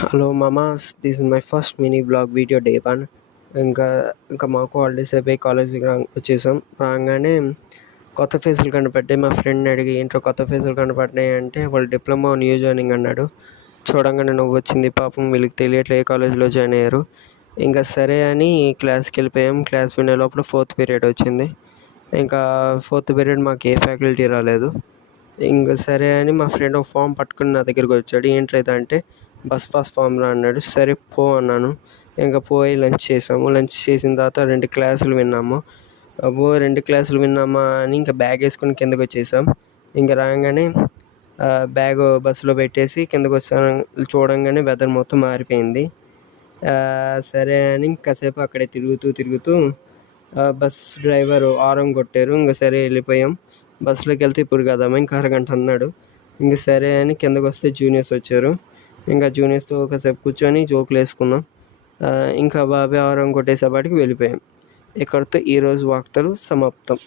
Hello మామాస్, this is my first mini vlog video day 1. ఇంకా ఇంకా మాకు హాలిడేస్ అయిపోయి కాలేజీకి వచ్చేసాం. రాగానే కొత్త ఫేసులు కనపడ్డాయి. మా ఫ్రెండ్ని అడిగి ఏంటో కొత్త ఫేసులు కనపడ్డాయి అంటే వాళ్ళు డిప్లొమా న్యూ జాయినింగ్ అన్నాడు. చూడంగానే నువ్వు వచ్చింది, పాపం వీళ్ళకి తెలియట్లే ఏ కాలేజీలో జాయిన్ అయ్యారు. ఇంకా సరే అని క్లాస్కి వెళ్ళిపోయాం. క్లాస్ వినే లోపల 4th పీరియడ్ వచ్చింది. ఇంకా 4th పీరియడ్ మాకు ఏ ఫ్యాకల్టీ రాలేదు. ఇంకా సరే అని మా ఫ్రెండ్ ఒక ఫామ్ పట్టుకుని నా దగ్గరికి వచ్చాడు. ఏంటంటే బస్ పాస్ ఫామ్లా అన్నాడు. సరే పో అన్నాను. ఇంకా పోయి లంచ్ చేసాము. లంచ్ చేసిన తర్వాత 2 క్లాసులు విన్నాము. అబ్బో 2 క్లాసులు విన్నామా అని ఇంకా బ్యాగ్ వేసుకుని కిందకు వచ్చేసాం. ఇంకా రాగానే బ్యాగ్ బస్సులో పెట్టేసి కిందకు వచ్చాను. చూడంగానే వెదర్ మొత్తం మారిపోయింది. సరే అని కాసేపు అక్కడే తిరుగుతూ బస్ డ్రైవర్ హారన్ కొట్టారు. ఇంకా సరే వెళ్ళిపోయాం. బస్సులోకి వెళ్తే ఇప్పుడు కదమ్మా ఇంకా అరగంట అన్నాడు. ఇంక సరే అని కిందకు వస్తే జూనియర్స్ వచ్చారు. ఇంకా జూనియర్స్తో ఒకసేపు కూర్చొని జోకులు వేసుకున్నాం. ఇంకా బాబాయ్ హారన్ కొట్టేసేపాటికి వెళ్ళిపోయాం. ఇక్కడితో ఈరోజు వార్తలు సమాప్తం.